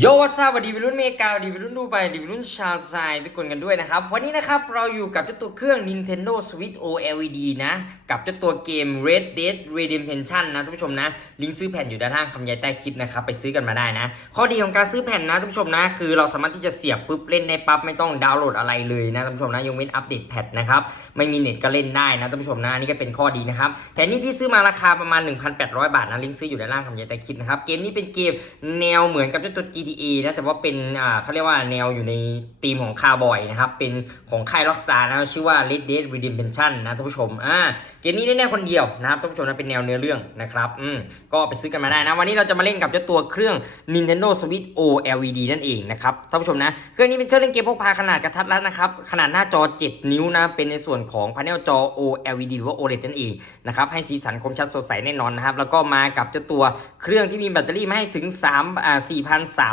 โยวัสวัสดีวัยรุ่นเมกาวัสดีวัยรุ่นดูไปวัสดีวัยรุ่นชาวไซทุกคนกันด้วยนะครับ วันนี้นะครับเราอยู่กับเจ้าตัวเครื่อง Nintendo Switch OLED นะ กับเจ้าตัวเกม Red Dead Redemption นะท่านผู้ชมนะ ลิงก์ซื้อแผ่นอยู่ด้านล่างคำยายใต้คลิปนะครับ ไปซื้อกันมาได้นะ ข้อดีของการซื้อแผ่นนะท่านผู้ชมนะ คือเราสามารถที่จะเสียบปุ๊บเล่นได้ปั๊บไม่ต้องดาวน์โหลดอะไรเลยนะท่านผู้ชมนะยกเว้นอัปเดตแพทนะครับไม่มีเน็ตก็เล่นได้นะท่านผู้ชมนะอันนี่ก็เป็นข้อดีนะครับแผ่นนี้พี่ซื้อมาราคาประมาณ 1,800 บาทนะลิงก์ซื้ออยู่ด้านล่างคำยายใต้คลิปนะครับเกมนี้เป็นเกมแนวเหมือนกับเจ้าตัว GTA นะแต่ว่าเป็นอ่าเขาเรียกว่าแนวอยู่ในธีมของคาร์บอยนะครับ เป็นของค่าย Rockstar นะชื่อว่า Red Dead Redemption นะท่านผู้ชมอ่าเกมนี้เล่นได้คนเดียวนะครับท่านผู้ชมนะเป็นแนวเนื้อเรื่องนะครับอืมก็ไปซื้อกันมาได้นะ วันนี้เราจะมาเล่นกับเจ้าตัวเครื่อง Nintendo Switch OLED นั่นเองนะครับท่านผู้ชมนะเครื่องนี้เป็นเครื่องเล่นเกมพกพาขนาดกระทัดรัดนะครับขนาดหน้าจอ 7 นิ้วนะเป็นในส่วนของพาเนลจอ OLED หรือว่า OLED นั่นเองนะครับให้สีสันคมชัดสดใสแน่นอนนะครับแล้วก็มากับเจ้าตัวเครื่องที่มีแบตเตอรี่มาให้ถึง3อ่า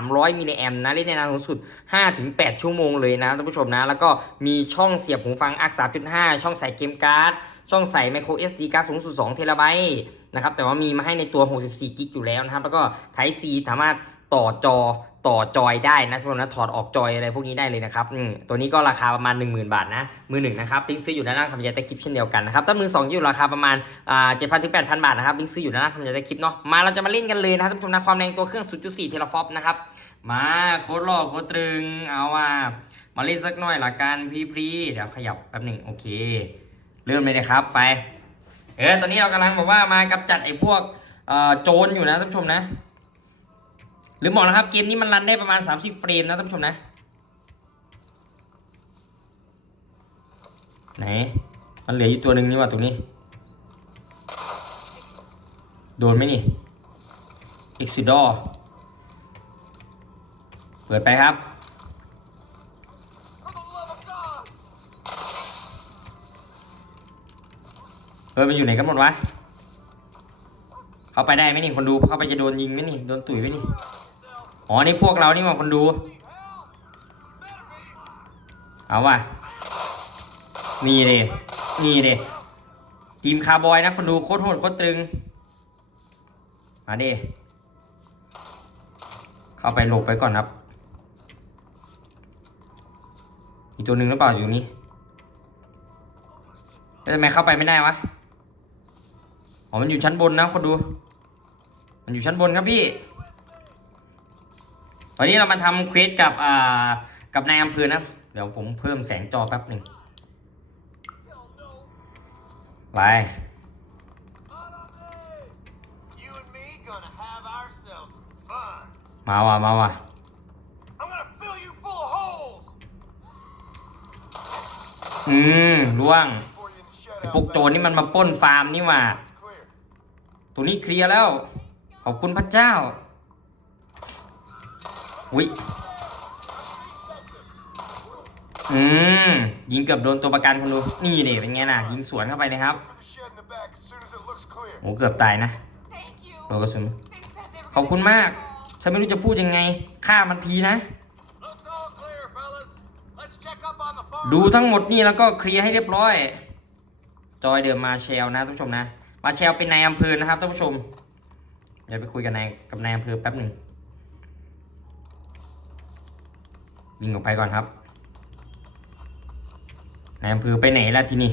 300 มิลลิแอมนะเล่นได้นานสูงสุด 5-8 ชั่วโมงเลยนะท่านผู้ชมนะ แล้วก็มีช่องเสียบหูฟัง ARC 3.5 ช่องใส่เกมการ์ด ช่องใส่ micro SD การ์ดสูงสุด2เทราไบต์นะครับแต่ว่ามีมาให้ในตัว 64 กิกอยู่แล้วนะครับ แล้วก็ Type C สามารถต่อจอต่อจอยได้นะทุกคนนะถอดออกจอยอะไรพวกนี้ได้เลยนะครับตัวนี้ก็ราคาประมาณ 10,000 บาทนะมือหนึ่งนะครับลิงซื้ออยู่ด้านล่างคำยายใต้คลิปเช่นเดียวกันนะครับถ้ามือสองอยู่ราคาประมาณอ่า7,000ถึง8,000บาทนะครับลิงซื้ออยู่ด้านล่างคำยายใต้คลิปเนาะมาเราจะมาเล่นกันเลยนะท่านผู้ชมนะความแรงตัวเครื่อง 0.4 เทราฟอปนะครับ มาโคตรหล่อโคตรตรึง เอาว่า มาเล่นสักหน่อยละกันพรีเดี๋ยวขยับแป๊บหนึ่งโอเค เริ่มเลยนะครับไป เออตอนนี้เรากำลังบอกว่ามากำจัดไอ้พวกโจรอยู่นะท่านผู้ชมนะ หรือบอกนะครับเกมนี้มันรันได้ประมาณ 30 เฟรมนะท่านผู้ชมนะ ไหน มันเหลืออยู่ตัวหนึ่งนี่ว่าตรงนี้ โดนไหมนี่ Exodus เปิดไปครับ เออมันอยู่ไหนกันหมดวะ เขาไปได้ไหมนี่คนดูเขาไปจะโดนยิงไหมนี่โดนตุ๋ยไหมนี่อ๋อนี่พวกเรานี่หว่าคนดู เอาว่ะนี่เลยนี่เลยทีมคาร์บอยนะคนดูโคตรโหดโคตรตึง มาดิ เข้าไปหลบไปก่อนครับ อีก ตัวหนึ่งหรือเปล่าอยู่นี่แล้วทำไมเข้าไปไม่ได้วะ อ๋อ มันอยู่ชั้นบนนะคนดู มันอยู่ชั้นบนครับพี่วันนี้เรามาทำเควสกับอ่ากับนายอำเภอนะ เดี๋ยวผมเพิ่มแสงจอแป๊บหนึ่งไปมาว่ะมาว่ะ อืมล่วง For you in the ไอ้พวกโจรนี่มันมาป้นฟาร์มนี่หว่าตัวนี้เคลียร์แล้ว ขอบคุณพระเจ้าอุ้ยอืมยิงเกือบโดนตัวประกันคนดูนี่เนี่ยเป็นไงน่ะ ยิงสวนเข้าไปเลยครับโอ้เกือบตายนะโดนกระสุนขอบคุณมาก ฉันไม่รู้จะพูดยังไงฆ่ามันทีนะ ดูทั้งหมดนี่แล้วก็เคลียร์ให้เรียบร้อย จอยเดอร์มาเชลนะท่านผู้ชมนะ มาเชลเป็นนายอำเภอนะครับท่านผู้ชม เดี๋ยวไปคุยกับนายกับนายอำเภอแป๊บหนึ่งยิงออกไปก่อนครับ นายอำเภอไปไหนล่ะทีนี้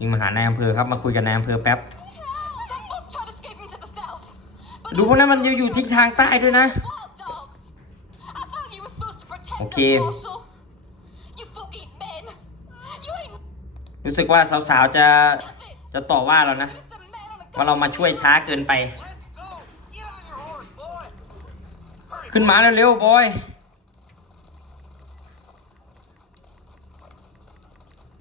ยิงมาหานายอำเภอครับมาคุยกับนายอำเภอแป๊บ Some folk tried escaping to the south. But ดูพวกนั้นมันอยู่อยู่ทิศทางใต้ด้วยนะ ain't men. You ain't รู้สึกว่าสาวๆจะจะต่อว่าเรานะ ว่าเรามาช่วยช้าเกินไป ขึ้นมาเร็วๆบอย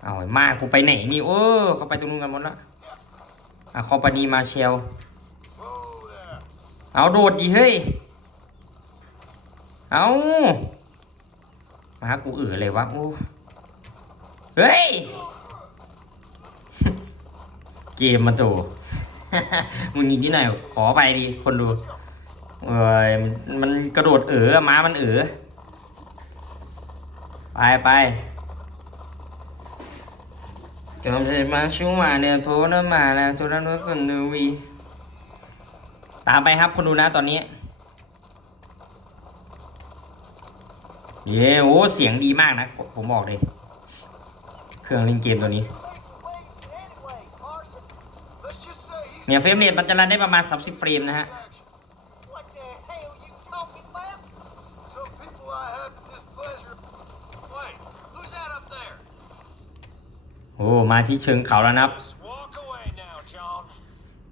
เอาไอ้มากูไปไหนนี่โอ้เขาไปตรงนู้นกันหมดแล้วอะคอปานีมาเชลเอาโดดดิเฮ้ย เอา มากูเอือเลยวะโอ้เฮ้ย เกมมาตัวมึงยิงที่ไหนขอไปดิคนดูเอ้ยมันกระโดดเอ๋อม้ามันเอ๋อไปไปจอมเสร็จมาชูมาเดินโพน้ำมาแล้วตัวนั้นรถสันนูวีตามไปครับคนดูนะตอนนี้ เย้โอ้เสียงดีมากนะ ผมบอกเลย เครื่องเล่นเกมตัวนี้ เนี่ยเฟรมเรทมันจะรันได้ประมาณ 30 เฟรมนะฮะโอ้มาที่เชิงเขาแล้วนะครับ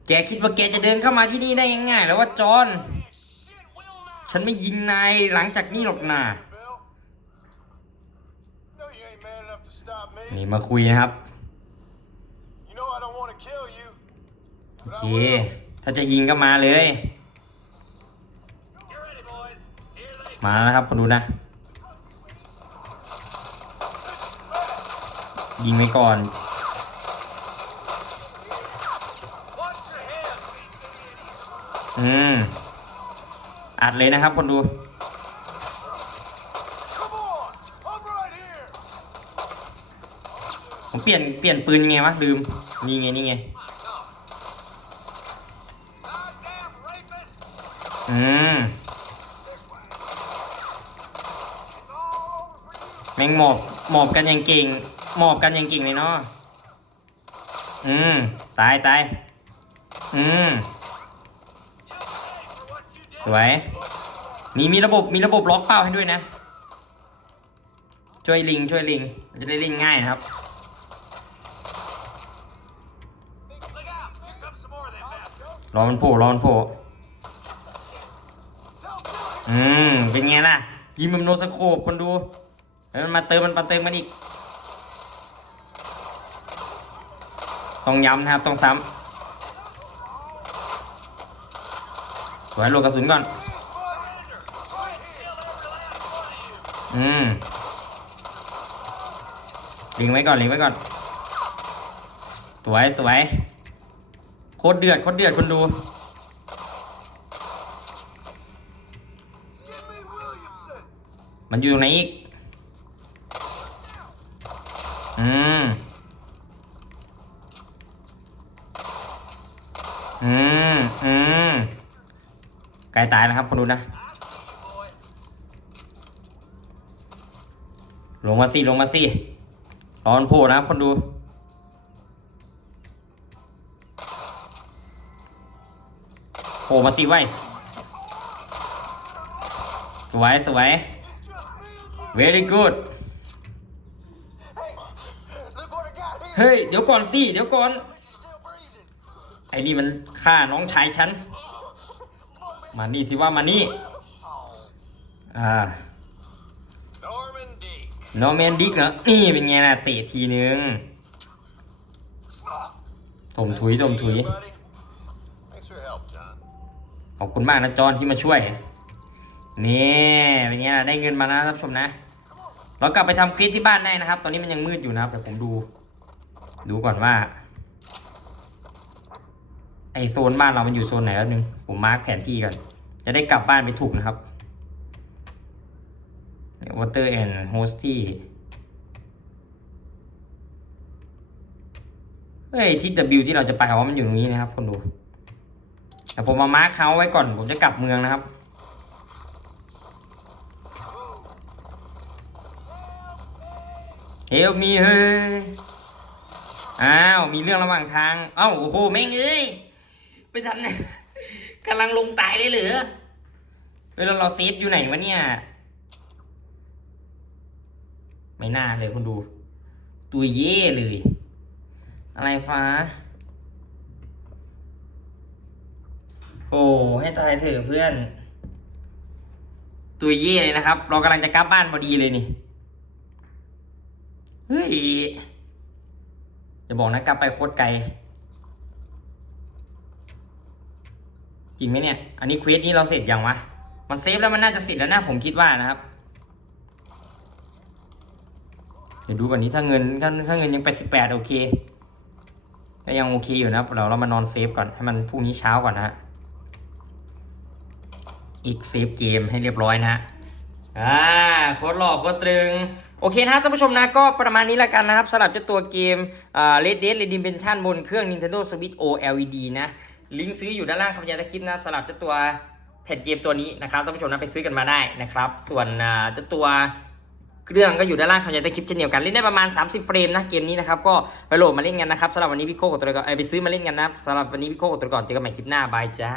แกคิดว่าแกจะเดินเข้ามาที่นี่ได้ง่ายๆแล้วว่าจอห์นฉันไม่ยิงนายหลังจากนี้หรอกนะ นี่มาคุยนะครับ You know I don't want to kill you. โอ But เค I will. ถ้าจะยิงก็มาเลย Get ready, boys. Here they มาแล้วครับคนดูนะ ยิงไว้ก่อน Watch your head. อืม อัดเลยนะครับคนดู ผมเปลี่ยนเปลี่ยนปืนยังไงวะลืมนี่ไงนี่ไงอืมแม่งหมอบหมอบกันอย่างเก่งหมอบกันอย่างเก่งเลยเนาะอืมตายตายอืมสวยมีมีระบบมีระบบล็อกเป้าให้ด้วยนะ ช่วยลิงช่วยลิงจะได้ลิงง่ายนะครับ รอมันโผล่รอมันโผล่อืมเป็นไงล่ะยิงมันโนสโคปคนดูแล้วมันมาเติมมันมาเติมมันอีกต้องย้ำนะครับต้องซ้ำสวยโลกระสุนก่อน อืมลิงไว้ก่อนลิงไว้ก่อน สวยสวย คตรเดือดโคตรเดือดคนดู มันอยู่ตรงไหนอีก อืม อืม อืมใกล้ตายแล้วครับ คนดูนะ ลงมาสิ ลงมาสิร้อนโผล่นะครับคนดู โผล่มาสิไว้สวยสวย very good เฮ้ย เดี๋ยวก่อนสิ เดี๋ยวก่อน ไอ้นี่มันฆ่าน้องชายฉัน มานี่สิว่ามานี่ อ่า Norman D. โนเมนดิกเหรอ นี่เป็นไงล่ะเตะทีนึงถมถุยถมถุย ขอบคุณมากนะจอนที่มาช่วย นี่เป็นไงล่ะได้เงินมาแล้วท่านผู้ชมนะ เรากลับไปทำคลิปที่บ้านได้นะครับ ตอนนี้มันยังมืดอยู่นะครับแต่ผมดู ดูก่อนว่า ไอโซนบ้านเรามันอยู่โซนไหนแล้วนึง ผมมาร์กแผนที่ก่อน จะได้กลับบ้านไปถูกนะครับ Water and Hosty เฮ้ยที่ W ที่เราจะไปอ๋อมันอยู่ตรงนี้นะครับคนดู แต่ผมมามาร์คเขาไว้ก่อน ผมจะกลับเมืองนะครับ เฮลมีเฮ้ย อ้าว มีเรื่องระหว่างทาง เอ้า โอ้โห แม่งเอ้ยไม่ทันนะกำลังลงตายเลยเหรอเวลาเราเซฟอยู่ไหนวะเนี่ย ไม่น่าเลยคุณดู ตัวเย่เลย อะไรฟ้า อ้ให้ตายเถอะเพื่อน ตัวเย่เลยนะครับ เรากำลังจะกลับบ้านพอดีเลยนี่ เฮ้ยอย่าบอกนะกลับไปโคตรไกล จริงไหมเนี่ย อันนี้เควสนี้เราเสร็จยังวะ มันเซฟแล้วมันน่าจะเสร็จแล้วนะผมคิดว่านะครับเดี๋ยวดูก่อนนี้ถ้าเงินถ้าถ้าเงินยังไปสิบแปดโอเคก็ยังโอเคอยู่นะครับเราเรามานอนเซฟก่อนให้มันพรุ่งนี้เช้าก่อนนะฮะ อีกเซฟเกมให้เรียบร้อยนะฮะอ่าโคตรหล่อโคตรตรึง โอเคนะครับท่านผู้ชมนะก็ประมาณนี้ล้วกันนะครับสำหรับเจ้าตัวเกมอ่า Red Dead Redemption บนเครื่อง Nintendo Switch OLED นะ ลิงก์ซื้ออยู่ด้านล่างคำบรรยายใต้คลิปนะครับสำหรับเจ้าตัวแผ่นเกมตัวนี้นะครับท่านผู้ชมนะไปซื้อกันมาได้นะครับ ส่วนอ่าเจ้าตัวเครื่องก็อยู่ด้านล่างคำยายใต้คลิปเช่นเดียวกันเล่นได้ประมาณ 30 เฟรมนะเกมนี้นะครับก็ไปโหลดมาเล่นกันนะครับสำหรับวันนี้พี่โก้กับตัวก่อนไปซื้อมาเล่นกันนะสำหรับวันนี้พี่โก้กับตัวก่อนเจอกันใหม่คลิปหน้าบายจ้า